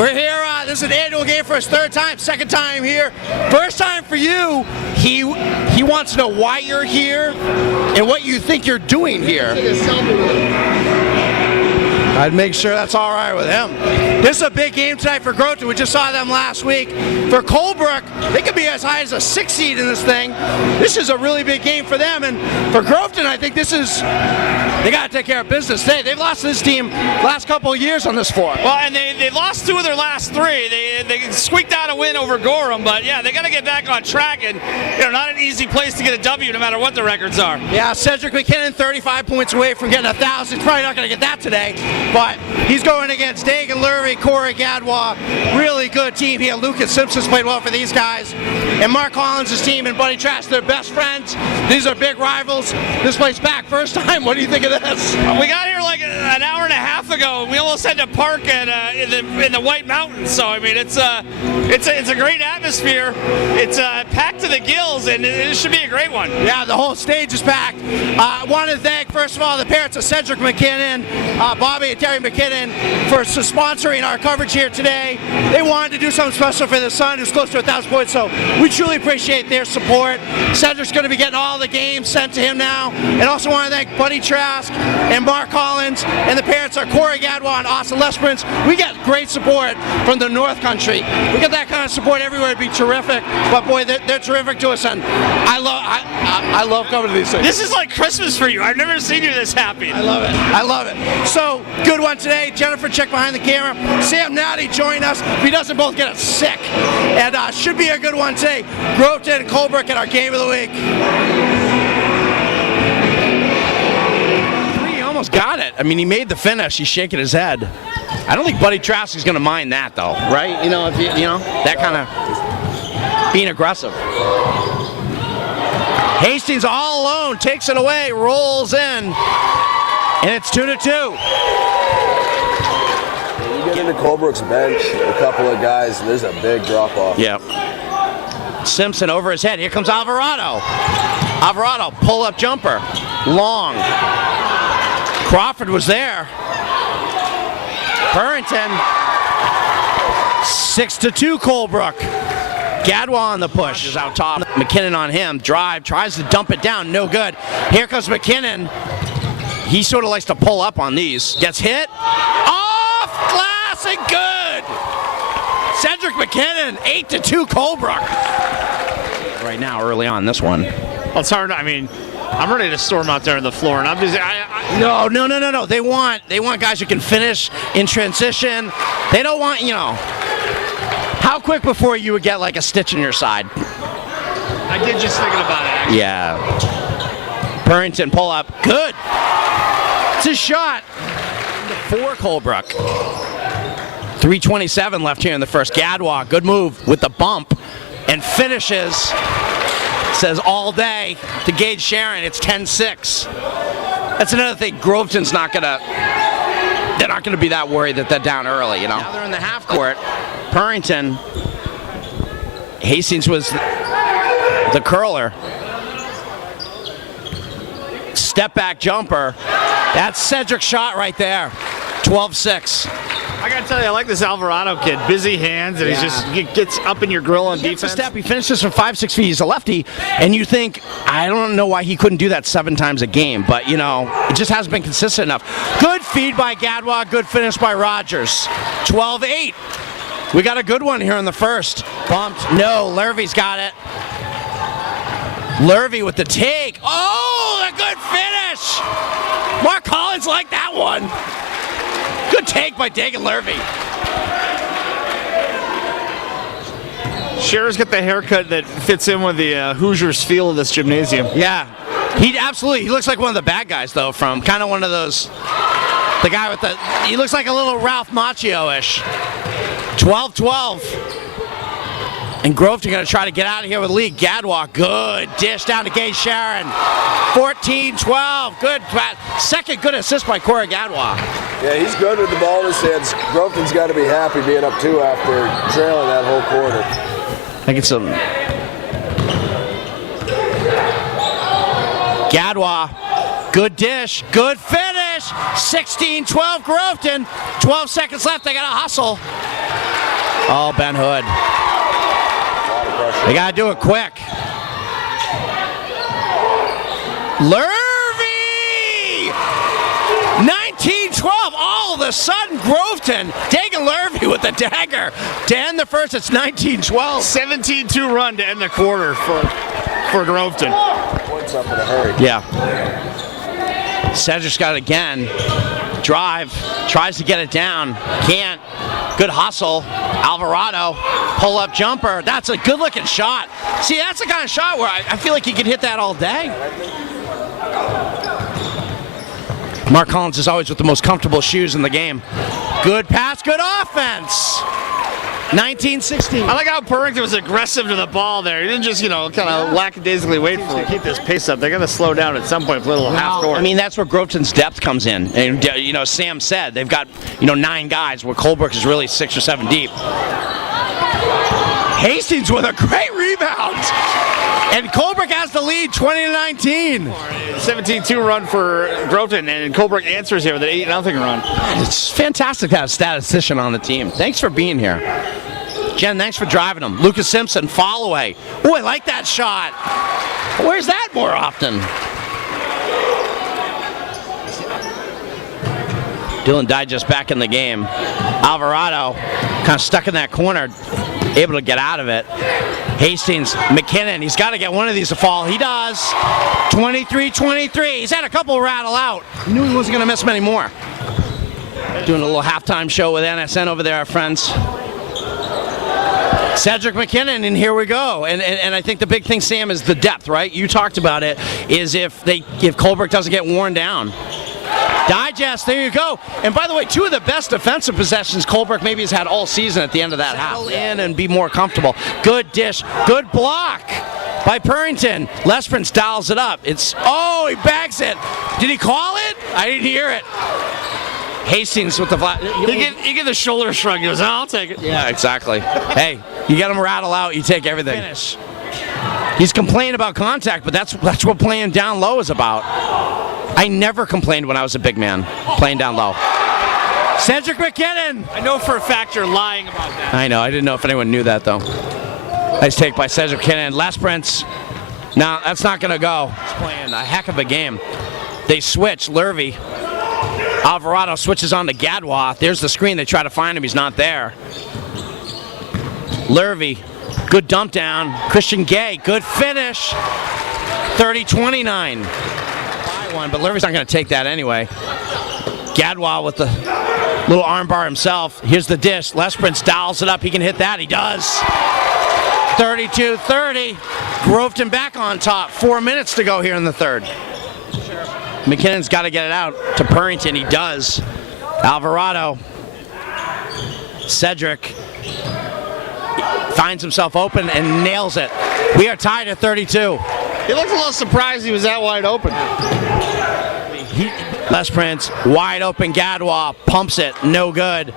We're here. This is an annual game for his third time, second time here. First time for you. He wants to know why you're here and what you think you're doing here. I'd make sure that's all right with him. This is a big game tonight for Groveton. We just saw them last week. For Colebrook, they could be as high as a 6 seed in this thing. This is a really big game for them. And for Groveton, I think this is, they got to take care of business. They've lost this team last couple of years on this floor. Well, and they lost 2 of their last 3. They squeaked out a win over Gorham, but yeah, they got to get back on track. And not an easy place to get a W, no matter what the records are. Yeah, Cedric McKinnon, 35 points away from getting 1,000. He's probably not going to get that today, but he's going against Dagan Lurvey, Corey Gadwa. Really good team here. Lucas Simpson's played well for these guys. And Mark Collins' team and Buddy Trask, they're best friends. These are big rivals. This place back first time. What do you think of this? We got here like an hour and a half ago. We almost had to park in the White Mountains. So I mean, it's a great atmosphere. It's packed to the gills, and it should be a great one. Yeah, the whole stage is packed. I want to thank, first of all, the parents of Cedric McKinnon, Bobby and Terry McKinnon, for sponsoring our coverage here today. They wanted to do something special for their son, who's close to 1,000 points, so we truly appreciate their support. Cedric's going to be getting all the games sent to him now. And also want to thank Buddy Trask and Mark Collins, and the parents are Corey Gadwa and Austin Lesperance. We get great support from the North Country. We get that kind of support everywhere. It'd be terrific. But boy, they're terrific to us, and I love coming to these things. This is like Christmas for you. I've never seen you this happy. I love it. I love it. So, good one today. Jennifer Chick behind the camera. Sam Natty join us. If he doesn't both get us sick. And should be a good one today. Groveton and Colebrook in our game of the week. He almost got it. I mean, he made the finish. He's shaking his head. I don't think Buddy Trask is going to mind that, though, right? You know, if you know, that kind of being aggressive. Hastings all alone, takes it away, rolls in, and it's 2-2. You get into Colebrook's bench, a couple of guys, and there's a big drop-off. Yep. Simpson over his head. Here comes Alvarado. Alvarado, pull-up jumper. Long. Crawford was there. Burrington. 6-2 Colebrook. Gadwa on the push. Is out top. McKinnon on him. Drive. Tries to dump it down. No good. Here comes McKinnon. He sort of likes to pull up on these. Gets hit. Off glass and good. Cedric McKinnon. 8-2 Colebrook. Right now, early on this one. Well, it's hard. I mean, I'm ready to storm out there on the floor, and I'm just. No. They want guys who can finish in transition. They don't want, How quick before you would get like a stitch in your side? I did just thinking about it, actually. Yeah. Burrington pull up. Good. It's a shot. For Colebrook. 3:27 left here in the first. Gadwa, good move with the bump. And finishes. Says all day to Gage Sharon. It's 10-6. That's another thing. Groveton's not going to. They're not going to be that worried that they're down early, Now they're in the half court. Burrington. Hastings was the curler. Step back jumper. That's Cedric's shot right there. 12-6. I gotta tell you, I like this Alvarado kid. Busy hands, and he gets up in your grill on defense. A step. He finishes from 5-6 feet. He's a lefty, and you think, I don't know why he couldn't do that 7 times a game, but it just hasn't been consistent enough. Good feed by Gadwa. Good finish by Rogers. 12-8. We got a good one here in the first. Bumped. No, Lurvey's got it. Lurvey with the take. Oh, a good finish. Mark Collins liked that one. Good take by Dagan Lurvey. Scherer's got the haircut that fits in with the Hoosiers feel of this gymnasium. Yeah, he looks like one of the bad guys, though, from kind of one of those, the guy with he looks like a little Ralph Macchio-ish. 12-12. And Groveton going to try to get out of here with the lead. Gadwa, good dish down to Gage Sharon. 14-12, good. Second good assist by Corey Gadwa. Yeah, he's good with the ball in his hands. Groveton's got to be happy being up 2 after trailing that whole quarter. I think it's Gadwa, good dish, good finish. 16-12 Groveton. 12 seconds left. They got to hustle. Oh, Ben Hood. They got to do it quick. Lurvy! 19-12. All of a sudden, Groveton taking Lurvy with the dagger. To end the first, it's 19-12. 17-2 run to end the quarter for Groveton. Points up in a hurry. Yeah. Cedric's got it again. Drive. Tries to get it down. Can't. Good hustle. Alvarado. Pull-up jumper. That's a good-looking shot. See, that's the kind of shot where I feel like you could hit that all day. Mark Collins is always with the most comfortable shoes in the game. Good pass, good offense. 19-16. I like how Purrington was aggressive to the ball there. He didn't just, kind of lackadaisically wait for it to keep this pace up. They're going to slow down at some point for a little half court. I mean, that's where Groveton's depth comes in. And, Sam said they've got, 9 guys where Colebrook is really 6 or 7 deep. Hastings with a great rebound. And Colebrook has the lead, 20-19. 17-2 run for Groveton, and Colebrook answers here with an 8-0 run. It's fantastic to have a statistician on the team. Thanks for being here. Jen, thanks for driving them. Lucas Simpson, fall away. Oh, I like that shot. Where's that more often? Dylan Digest back in the game. Alvarado kind of stuck in that corner, able to get out of it. Hastings, McKinnon, he's got to get one of these to fall. He does. 23-23. He's had a couple rattle out. He knew he wasn't going to miss many more. Doing a little halftime show with NSN over there, our friends. Cedric McKinnon, and here we go. And I think the big thing, Sam, is the depth, right? You talked about it, is if Colebrook doesn't get worn down. Digest, there you go. And by the way, 2 of the best defensive possessions Colebrook maybe has had all season at the end of that half. In and be more comfortable. Good dish, good block by Purrington. Lesperance dials it up. He bags it. Did he call it? I didn't hear it. Hastings with the He get the shoulder shrug. He goes, I'll take it. Yeah, exactly. Hey, you get him rattle out, you take everything. Finish. He's complaining about contact, but that's what playing down low is about. I never complained when I was a big man, playing down low. Cedric McKinnon! I know for a fact you're lying about that. I know, I didn't know if anyone knew that, though. Nice take by Cedric McKinnon. Lesperance. No, that's not going to go. He's playing a heck of a game. They switch. Lurvy. Alvarado switches on to Gadwa. There's the screen. They try to find him. He's not there. Lurvy. Good dump down. Christian Gay. Good finish. 30-29. But Lurvy's not going to take that anyway. Gadwa with the little armbar himself. Here's the dish. Lesperance dials it up. He can hit that. He does. 32-30. Groveton back on top. 4 minutes to go here in the third. McKinnon's got to get it out to Purrington. He does. Alvarado. Cedric finds himself open and nails it. We are tied at 32. He looked a little surprised he was that wide open. Lesperance, wide open. Gadwa pumps it. No good.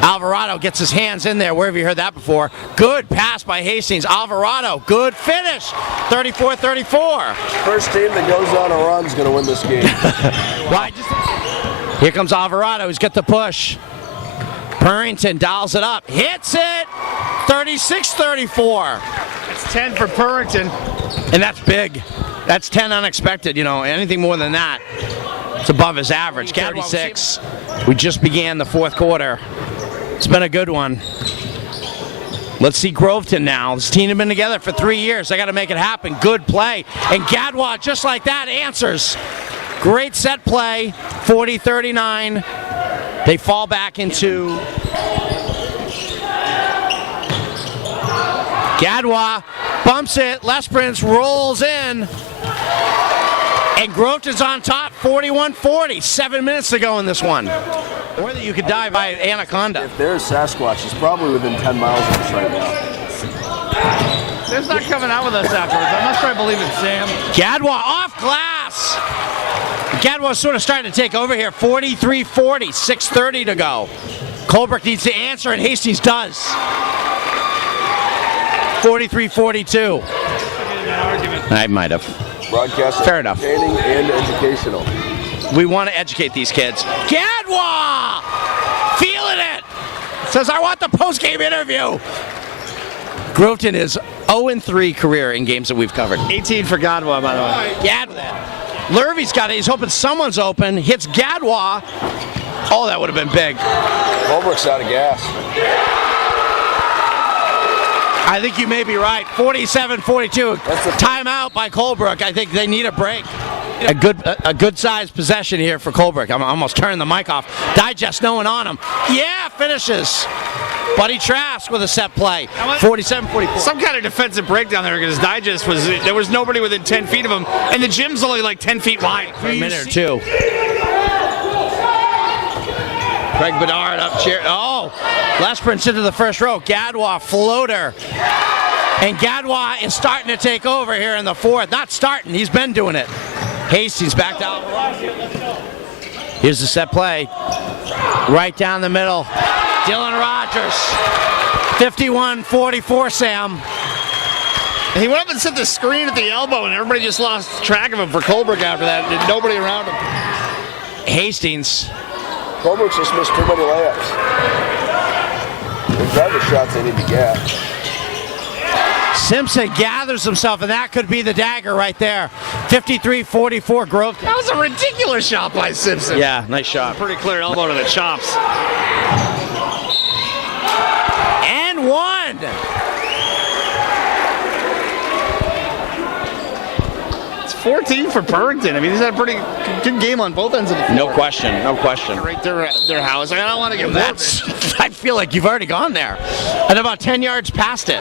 Alvarado gets his hands in there. Where have you heard that before? Good pass by Hastings. Alvarado, good finish. 34-34. First team that goes on a run is going to win this game. Here comes Alvarado. He's got the push. Purrington dials it up. Hits it. 36-34. It's 10 for Purrington. And that's big. That's 10 unexpected. Anything more than that, it's above his average. 36. We just began the fourth quarter. It's been a good one. Let's see Groveton now. This team has been together for 3 years. They got to make it happen. Good play. And Gadwa, just like that, answers. Great set play. 40-39. They fall back into Gadwa. Bumps it. Lesperance rolls in. And Groveton's on top, 41-40. 7 minutes to go in this one. Or that you could die by Anaconda. If there's Sasquatch, he's probably within 10 miles of us right now. There's not coming out with us afterwards. I'm not sure I believe it, Sam. Gadwa off glass. Gadwa's sort of starting to take over here. 43-40, 6:30 to go. Colebrook needs to answer, and Hastings does. 43-42. I might have. Broadcast fair enough. Entertaining and educational. We want to educate these kids. Gadwa! Feeling it! It's says, I want the post-game interview. Groveton is 0-3 career in games that we've covered. 18 for Gadwa, by the way. Gadwa. Lurvy's got it. He's hoping someone's open. Hits Gadwa. Oh, that would have been big. Colebrook's out of gas. I think you may be right. 47-42. Timeout by Colebrook. I think they need a break. A good sized possession here for Colebrook. I'm almost turning the mic off. Digest no one on him. Yeah, finishes. Buddy Trask with a set play. 47-44. Some kind of defensive breakdown there because Digest there was nobody within 10 feet of him, and the gym's only like 10 feet wide. For a minute or two. Craig Bedard up cheer. Oh, Lesprints into the first row. Gadwa floater. And Gadwa is starting to take over here in the fourth. Not starting, he's been doing it. Hastings back down. Here's the set play. Right down the middle. Dylan Rogers. 51-44, Sam. He went up and set the screen at the elbow, and everybody just lost track of him for Colebrook after that. There's nobody around him. Hastings. Colebrook's just missed too many layups. They've got the shots they need to get. Simpson gathers himself, and that could be the dagger right there. 53-44 Groveton. That was a ridiculous shot by Simpson. Yeah, nice shot. Pretty clear elbow to the chops. And one. It's 14 for Purrington. I mean, he's had a pretty good game on both ends of the floor. No question, no question. Right there, their house. I don't want to get That's. I feel like you've already gone there, and about 10 yards past it.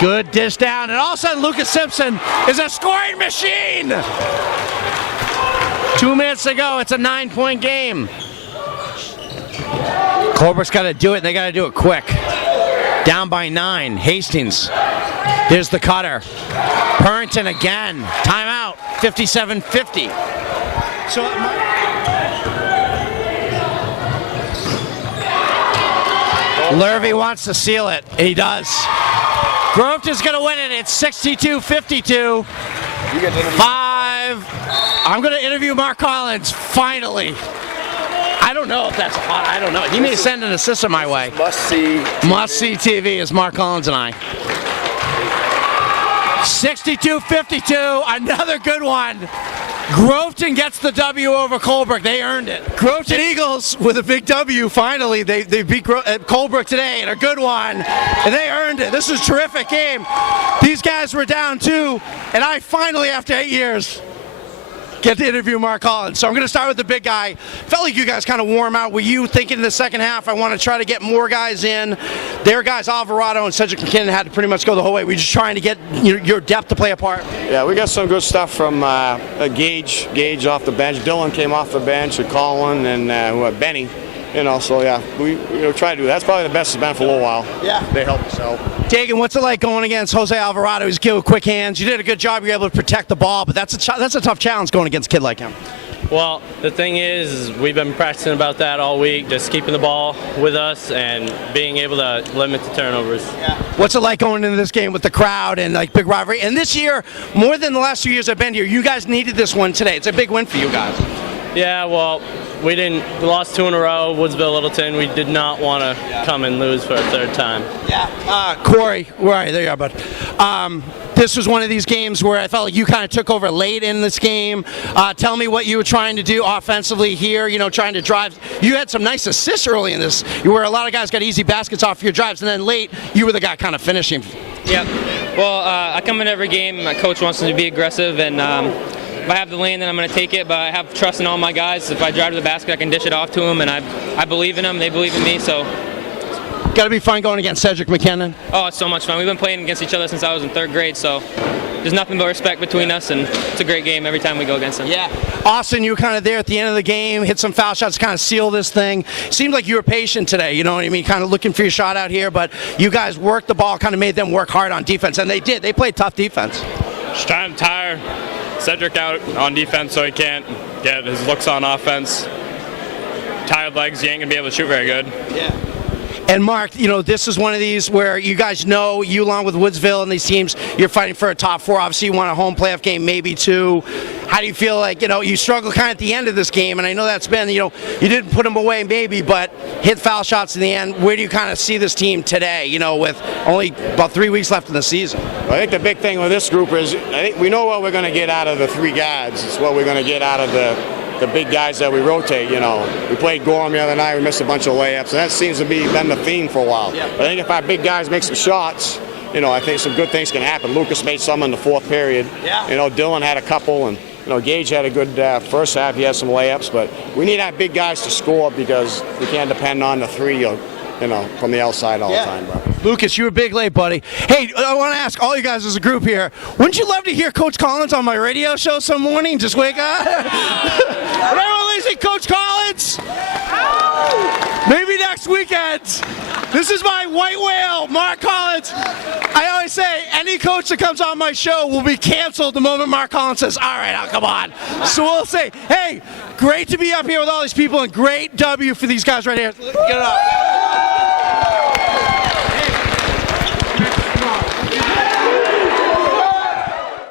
Good dish down, and all of a sudden Lucas Simpson is a scoring machine. 2 minutes to go. It's a 9-point game. Colebrook's got to do it, and they got to do it quick. Down by 9. Hastings. Here's the cutter. Purrington again. Timeout. 57-50. So Lurvy wants to seal it. He does. Groveton's going to win it. It's 62-52. 5. I'm going to interview Mark Collins, finally. I don't know if that's hot. I don't know. He may send an assistant my way. Must-see. Must-see TV is Mark Collins and I. 62-52, another good one. Groveton gets the W over Colebrook. They earned it. Groveton Eagles with a big W. Finally, they beat Colebrook today in a good one, and they earned it. This is a terrific game. These guys were down 2, and I finally, after 8 years, get to interview Mark Collins. So I'm going to start with the big guy. Felt like you guys kind of warm out. Were you thinking in the second half, I want to try to get more guys in? Their guys, Alvarado and Cedric McKinnon, had to pretty much go the whole way. We're just trying to get your depth to play a part. Yeah, we got some good stuff from Gage off the bench. Dylan came off the bench, and Colin, and Benny. So yeah, we try to do that. That's probably the best it's been for a little while. Yeah. They helped us out. Dagan, what's it like going against Jose Alvarado? He's a kid with quick hands. You did a good job. You were able to protect the ball, but that's a tough challenge going against a kid like him. Well, the thing is we've been practicing about that all week, just keeping the ball with us and being able to limit the turnovers. Yeah. What's it like going into this game with the crowd and like big rivalry? And this year, more than the last 2 years I've been here, you guys needed this one today. It's a big win for you guys. Yeah, well, we lost 2 in a row, Woodsville, Littleton. We did not want to come and lose for a third time. Yeah. Corey, where are you? There you are, bud. This was one of these games where I felt like you kind of took over late in this game. Tell me what you were trying to do offensively here, trying to drive. You had some nice assists early in this, where a lot of guys got easy baskets off your drives, and then late, you were the guy kind of finishing. Yeah. Well, I come in every game. My coach wants me to be aggressive, and if I have the lane, then I'm going to take it, but I have trust in all my guys. If I drive to the basket, I can dish it off to them, and I believe in them. They believe in me, so. Got to be fun going against Cedric McKinnon. Oh, it's so much fun. We've been playing against each other since I was in 3rd grade, so there's nothing but respect between us, and it's a great game every time we go against them. Yeah. Austin, you were kind of there at the end of the game, hit some foul shots to kind of seal this thing. Seemed like you were patient today, you know what I mean? Kind of looking for your shot out here, but you guys worked the ball, kind of made them work hard on defense, and they did. They played tough defense. Just trying to tire Cedric out on defense so he can't get his looks on offense. Tired legs, he ain't going to be able to shoot very good. Yeah. And Mark, this is one of these where you guys know, you along with Woodsville and these teams, you're fighting for a top 4. Obviously, you want a home playoff game, maybe 2. How do you feel like, you struggle kind of at the end of this game, and I know that's been, you didn't put them away maybe, but hit foul shots in the end. Where do you kind of see this team today, with only about 3 weeks left in the season? I think the big thing with this group is, I think we know what we're going to get out of the 3 guards. It's what we're going to get out of the big guys that we rotate. We played Gorham the other night. We missed a bunch of layups, and that seems to be been the theme for a while. Yeah. But I think if our big guys make some shots, I think some good things can happen. Lucas made some in the 4th period. Yeah. Dylan had a couple, and Gage had a good first half. He had some layups, but we need our big guys to score because we can't depend on the 3. From the outside all the time, bro. Lucas, you were big late, buddy. Hey, I want to ask all you guys as a group here, wouldn't you love to hear Coach Collins on my radio show some morning? Just wake up. Everyone listen, Coach Collins. Maybe next weekend. This is my white whale, Mark Collins. I always say, any coach that comes on my show will be canceled the moment Mark Collins says, all right, I'll come on. So we'll say, hey, great to be up here with all these people, and great W for these guys right here. Get it up.